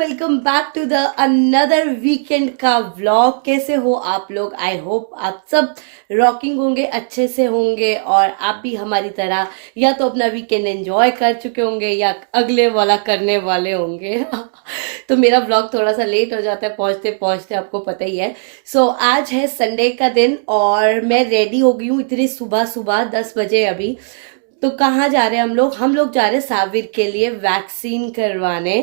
Welcome back to the another weekend का vlog. कैसे हो आप लोग? आई होप आप सब रॉकिंग होंगे, अच्छे से होंगे और आप भी हमारी तरह या तो अपना वीकेंड एंजॉय कर चुके होंगे या अगले वाला करने वाले होंगे। तो मेरा व्लॉग थोड़ा सा लेट हो जाता है पहुंचते पहुंचते, आपको पता ही है। आज है संडे का दिन और मैं रेडी हो गई हूँ इतनी सुबह सुबह 10 बजे अभी। तो कहाँ जा रहे हैं हम लोग जा रहे हैं साविर के लिए वैक्सीन करवाने।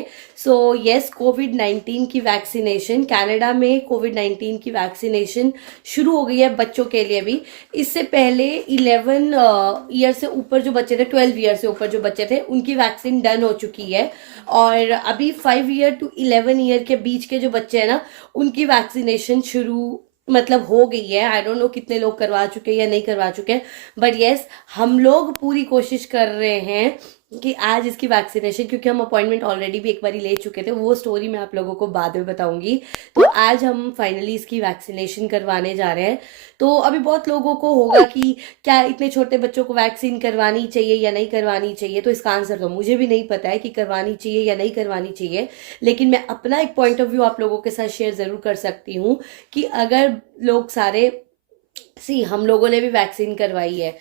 यस, कोविड-19 की वैक्सीनेशन कनाडा में, कोविड-19 की वैक्सीनेशन शुरू हो गई है बच्चों के लिए भी। इससे पहले 11 ईयर से ऊपर जो बच्चे थे, 12 ईयर से ऊपर जो बच्चे थे, उनकी वैक्सीन डन हो चुकी है। और अभी 5 ईयर टू 11 ईयर के बीच के जो बच्चे हैं ना, उनकी वैक्सीनेशन शुरू मतलब हो गई है। आई डोंट नो कितने लोग करवा चुके हैं या नहीं करवा चुके हैं, बट यस, हम लोग पूरी कोशिश कर रहे हैं कि आज इसकी वैक्सीनेशन, क्योंकि हम अपॉइंटमेंट ऑलरेडी भी एक बार ले चुके थे, वो स्टोरी मैं आप लोगों को बाद में बताऊंगी। तो आज हम फाइनली इसकी वैक्सीनेशन करवाने जा रहे हैं। तो अभी बहुत लोगों को होगा कि क्या इतने छोटे बच्चों को वैक्सीन करवानी चाहिए या नहीं करवानी चाहिए। तो इसका आंसर तो मुझे भी नहीं पता है कि करवानी चाहिए या नहीं करवानी चाहिए, लेकिन मैं अपना एक पॉइंट ऑफ व्यू आप लोगों के साथ शेयर जरूर कर सकती हूँ कि अगर लोग सारे हम लोगों ने भी वैक्सीन करवाई है,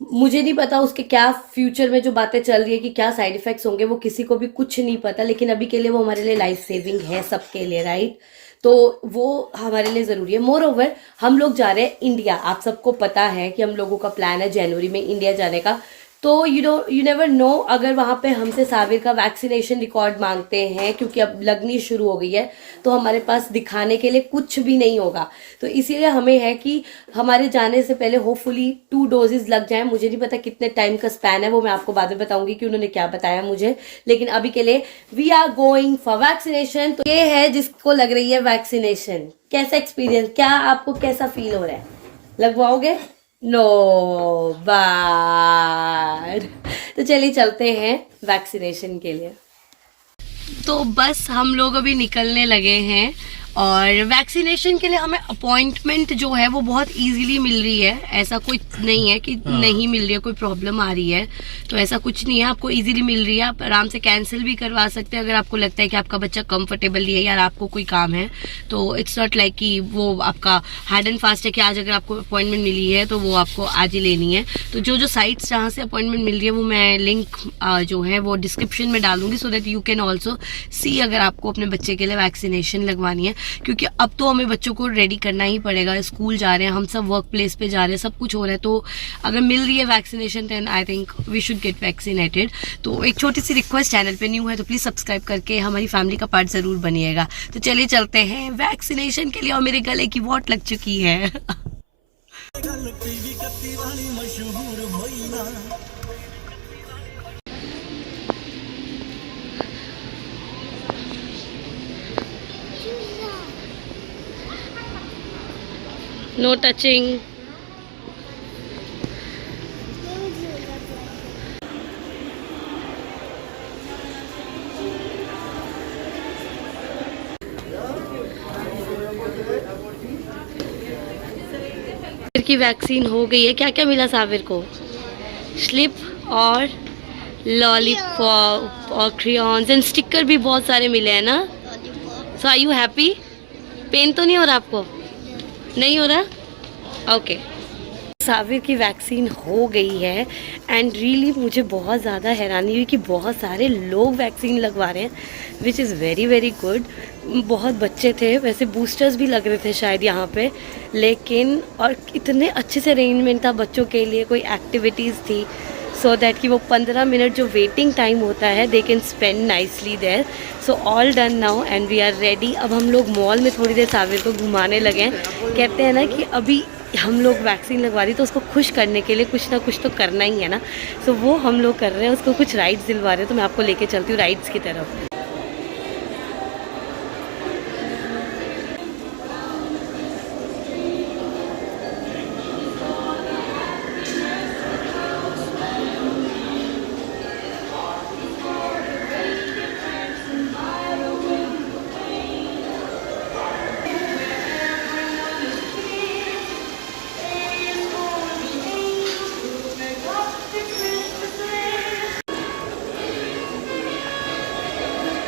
मुझे नहीं पता उसके क्या फ्यूचर में जो बातें चल रही है कि क्या साइड इफेक्ट्स होंगे, वो किसी को भी कुछ नहीं पता, लेकिन अभी के लिए वो हमारे लिए लाइफ सेविंग है सबके लिए, राइट? तो वो हमारे लिए ज़रूरी है। मोर ओवर हम लोग जा रहे हैं इंडिया। आप सबको पता है कि हम लोगों का प्लान है जनवरी में इंडिया जाने का। तो यू नेवर नो, अगर वहाँ पे हमसे साविर का वैक्सीनेशन रिकॉर्ड मांगते हैं, क्योंकि अब लगनी शुरू हो गई है, तो हमारे पास दिखाने के लिए कुछ भी नहीं होगा। तो इसीलिए हमें है कि हमारे जाने से पहले होपफुली 2 डोजेज लग जाए। मुझे नहीं पता कितने टाइम का स्पैन है, वो मैं आपको बाद में बताऊंगी कि उन्होंने क्या बताया मुझे, लेकिन अभी के लिए we are going for vaccination. तो ये है जिसको लग रही है वैक्सीनेशन। कैसा एक्सपीरियंस, क्या आपको कैसा फील हो रहा है? लगवाओगे? नो बार। तो चलिए चलते हैं वैक्सीनेशन के लिए। तो बस हम लोग अभी निकलने लगे हैं और वैक्सीनेशन के लिए हमें अपॉइंटमेंट जो है वो बहुत इजीली मिल रही है। ऐसा कुछ नहीं है कि नहीं मिल रही है, कोई प्रॉब्लम आ रही है, तो ऐसा कुछ नहीं है। आपको इजीली मिल रही है, आप आराम से कैंसिल भी करवा सकते हैं अगर आपको लगता है कि आपका बच्चा कंफर्टेबल नहीं है या आपको कोई काम है। तो इट्स नॉट लाइक कि वो आपका हार्ड एंड फास्ट है कि आज अगर आपको अपॉइंटमेंट मिली है तो वो आपको आज ही लेनी है। तो जो साइट्स जहाँ से अपॉइंटमेंट मिल रही है वो मैं लिंक जो है वो डिस्क्रिप्शन में डाल दूंगी, so that you can also see अगर आपको अपने बच्चे के लिए वैक्सीनेशन लगवानी है। क्योंकि अब तो हमें बच्चों को रेडी करना ही पड़ेगा, स्कूल जा रहे हैं, हम सब वर्क प्लेस पे जा रहे हैं, सब कुछ हो रहा है। तो अगर मिल रही है vaccination then I think we should get vaccinated. तो एक छोटी सी रिक्वेस्ट, चैनल पे न्यू है तो प्लीज सब्सक्राइब करके हमारी फैमिली का पार्ट जरूर बनिएगा। तो चलिए चलते हैं वैक्सीनेशन के लिए। और मेरे गले की वॉट लग चुकी है। No touching. की वैक्सीन हो गई है। क्या क्या मिला साविर को? स्लिप और लॉलीपॉप और क्रेयॉन्स एंड स्टिकर भी बहुत सारे मिले हैं ना। सो आर यू हैप्पी? पेन तो नहीं हो रहा आपको? नहीं हो रहा? ओके। साविर की वैक्सीन हो गई है एंड रियली मुझे बहुत ज़्यादा हैरानी हुई कि बहुत सारे लोग वैक्सीन लगवा रहे हैं, which is very very good. बहुत बच्चे थे, वैसे बूस्टर्स भी लग रहे थे शायद यहाँ पे, लेकिन और इतने अच्छे से अरेंजमेंट था बच्चों के लिए, कोई एक्टिविटीज़ थी, सो दैट कि वो 15 मिनट जो वेटिंग टाइम होता है they can spend nicely there. So all done now and we are ready. अब हम लोग मॉल में थोड़ी देर साविर को घुमाने लगे हैं। कहते हैं ना कि अभी हम लोग वैक्सीन लगवा दी तो उसको खुश करने के लिए कुछ ना कुछ तो करना ही है ना। सो वो हम लोग कर रहे हैं, उसको कुछ राइड्स दिलवा रहे हैं। तो मैं आपको लेके चलती हूँ राइड्स की तरफ।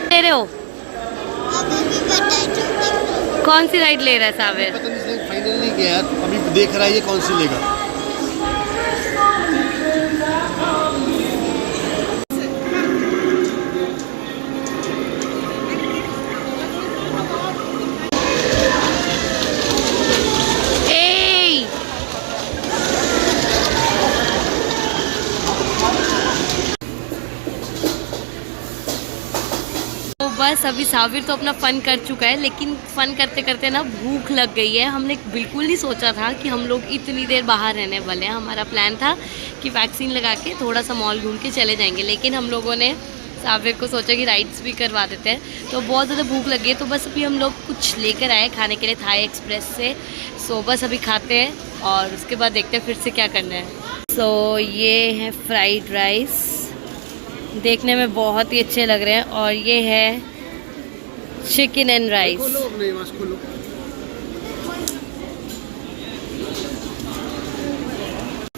ले रहे हो? कौन सी राइड ले रहा है साबिर? पता नहीं, इसने फाइनल नहीं किया यार, अभी देख रहा है ये कौन सी लेगा। ए तो बस अभी साबिर तो अपना फन कर चुका है, लेकिन फन करते करते ना भूख लग गई है। हमने बिल्कुल नहीं सोचा था कि हम लोग इतनी देर बाहर रहने वाले हैं। हमारा प्लान था कि वैक्सीन लगा के थोड़ा सा मॉल घूम के चले जाएंगे, लेकिन हम लोगों ने साबिर को सोचा कि राइड्स भी करवा देते हैं। तो बहुत ज़्यादा भूख लगी है, तो बस अभी हम लोग कुछ लेकर आए खाने के लिए थाई एक्सप्रेस से। सो बस अभी खाते हैं और उसके बाद देखते हैं फिर से क्या करना है। सो ये है फ्राइड राइस, देखने में बहुत ही अच्छे लग रहे हैं, और ये है चिकन एंड राइस। खोलो अपने मास्क खोलो।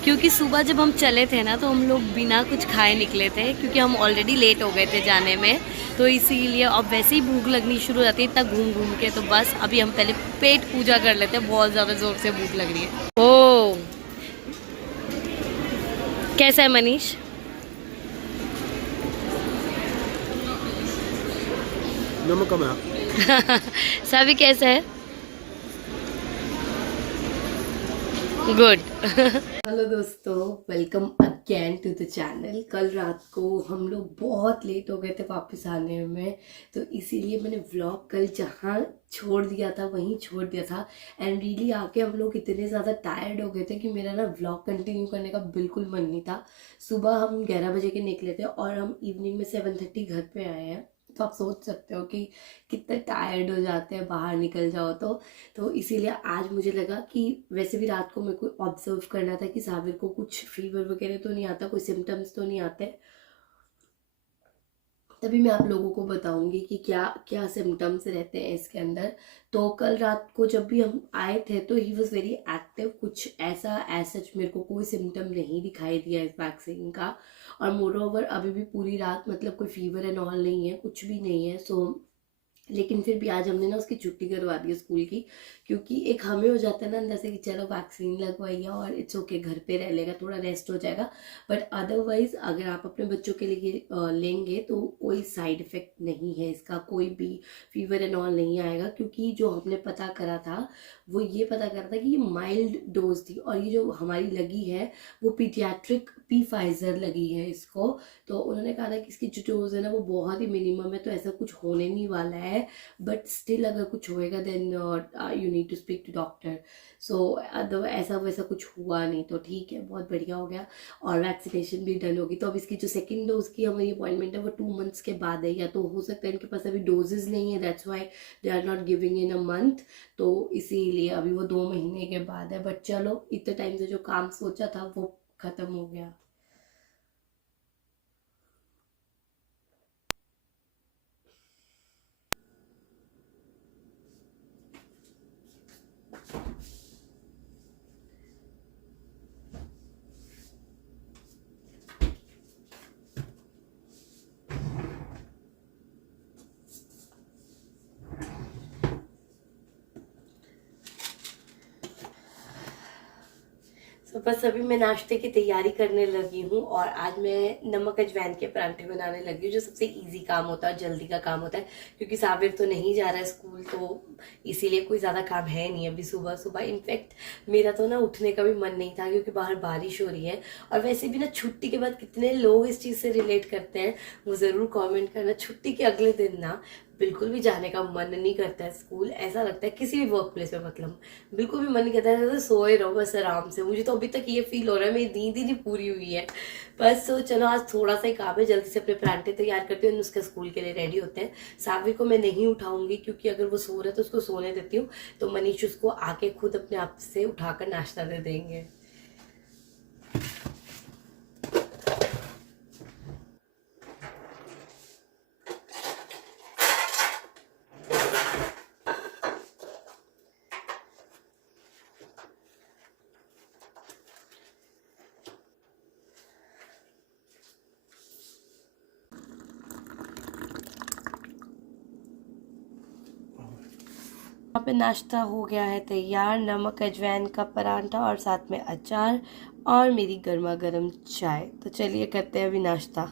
क्योंकि सुबह जब हम चले थे ना तो हम लोग बिना कुछ खाए निकले थे, क्योंकि हम ऑलरेडी लेट हो गए थे जाने में। तो इसीलिए अब वैसे ही भूख लगनी शुरू हो जाती है इतना घूम घूम के। तो बस अभी हम पहले पेट पूजा कर लेते हैं, बहुत ज़्यादा ज़ोर से भूख लग रही है। ओ कैसा है मनीष? नमक कम है। सभी कैसा है? गुड। हेलो दोस्तों, welcome again to the channel. कल रात को हम लोग बहुत लेट हो गए थे वापस आने में, तो इसीलिए मैंने व्लॉग कल जहाँ छोड़ दिया था वहीं छोड़ दिया था। एंड रियली आके हम लोग इतने ज़्यादा टायर्ड हो गए थे कि मेरा ना व्लॉग कंटिन्यू करने का बिल्कुल मन नहीं था। सुबह हम 11 बजे के निकले थे और हम इवनिंग में 7:30 घर पे आए हैं। तो आप सोच सकते हो कि कितने टायर्ड हो जाते हैं बाहर निकल जाओ तो इसीलिए आज मुझे लगा कि वैसे भी रात को मेरे को ऑब्जर्व करना था कि साबिर को कुछ फीवर वगैरह तो नहीं आता, कोई सिम्टम्स तो नहीं आते। तभी मैं आप लोगों को बताऊंगी कि क्या क्या सिम्टम्स रहते हैं इसके अंदर। तो कल रात को जब भी हम आए थे तो ही वॉज वेरी एक्टिव, कुछ ऐसा सच मेरे को कोई सिम्टम नहीं दिखाई दिया इस वैक्सीन का। और मोर ओवर अभी भी पूरी रात मतलब कोई फीवर एंड ऑल नहीं है, कुछ भी नहीं है। सो लेकिन फिर भी आज हमने ना उसकी छुट्टी करवा दी स्कूल की, क्योंकि एक हमें हो जाता है ना अंदर से कि चलो वैक्सीन लगवाइए और इट्स ओके, घर पे रह लेगा, थोड़ा रेस्ट हो जाएगा। बट अदरवाइज अगर आप अपने बच्चों के लिए लेंगे तो कोई साइड इफेक्ट नहीं है इसका, कोई भी फीवर एंड ऑल नहीं आएगा। क्योंकि जो हमने पता करा था वो ये पता करा था कि ये माइल्ड डोज थी, और ये जो हमारी लगी है वो पीडियाट्रिक फाइजर लगी है इसको। तो उन्होंने कहा था कि इसकी जो डोज है ना वो बहुत ही मिनिमम है, तो ऐसा कुछ होने नहीं वाला है। बट स्टिल अगर कुछ होएगा then you need to speak to doctor. So other ऐसा वैसा कुछ हुआ नहीं, तो ठीक है, बहुत बढ़िया हो गया। और वैक्सीनेशन भी डन होगी। तो अब इसकी जो सेकंड डोज की हमारी अपॉइंटमेंट है वो 2 मंथ्स के बाद है, या तो हो सकता है इनके पास अभी डोजेज नहीं है, that's why they are not giving in a month. तो इसीलिए अभी वो 2 महीने के बाद है। बट चलो, इतने टाइम से जो काम सोचा था वो खत्म हो गया। तो बस अभी मैं नाश्ते की तैयारी करने लगी हूँ, और आज मैं नमक अजवाइन के परांठे बनाने लगी हूँ, जो सबसे इजी काम होता है, जल्दी का काम होता है। क्योंकि साबिर तो नहीं जा रहा है स्कूल, तो इसीलिए कोई ज़्यादा काम है नहीं अभी सुबह सुबह। इनफैक्ट मेरा तो ना उठने का भी मन नहीं था, क्योंकि बाहर बारिश हो रही है। और वैसे भी ना छुट्टी के बाद कितने लोग इस चीज़ से रिलेट करते हैं वो ज़रूर कॉमेंट करना। छुट्टी के अगले दिन ना बिल्कुल भी जाने का मन नहीं करता है स्कूल, ऐसा लगता है किसी भी वर्क प्लेस में, मतलब बिल्कुल भी मन नहीं करता है, जैसे सोए रहो बस आराम से। मुझे तो अभी तक ये फील हो रहा है मेरी नींद ही नहीं पूरी हुई है। बस तो चलो, आज थोड़ा सा ही काम है, जल्दी से अपने परांठे तैयार करती हूँ, उसके स्कूल के लिए रेडी होते हैं। साबिर को मैं नहीं उठाऊंगी, क्योंकि अगर वो सो रहा है तो उसको सोने देती हूँ, तो मनीष उसको आके खुद अपने आप से उठाकर नाश्ता दे देंगे। यहाँ पे नाश्ता हो गया है तैयार, नमक अजवाइन का परांठा और साथ में अचार और मेरी गर्मा गर्म चाय। तो चलिए करते हैं अभी नाश्ता।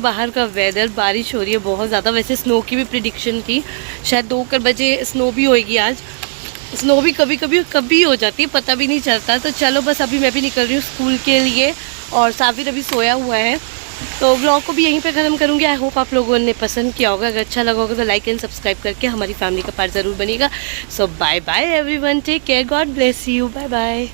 बाहर का वेदर, बारिश हो रही है बहुत ज़्यादा। वैसे स्नो की भी प्रिडिक्शन थी, शायद 2 बजे स्नो भी होएगी आज। स्नो भी कभी हो जाती है, पता भी नहीं चलता। तो चलो बस अभी मैं भी निकल रही हूँ स्कूल के लिए और साबिर अभी सोया हुआ है। तो व्लॉग को भी यहीं पे ख़त्म करूँगी। आई होप आप लोगों ने पसंद किया होगा। अगर अच्छा लगा होगा तो लाइक एंड सब्सक्राइब करके हमारी फैमिली का पार्ट ज़रूर बनेगा। So bye bye everyone, take care, God bless you, bye bye.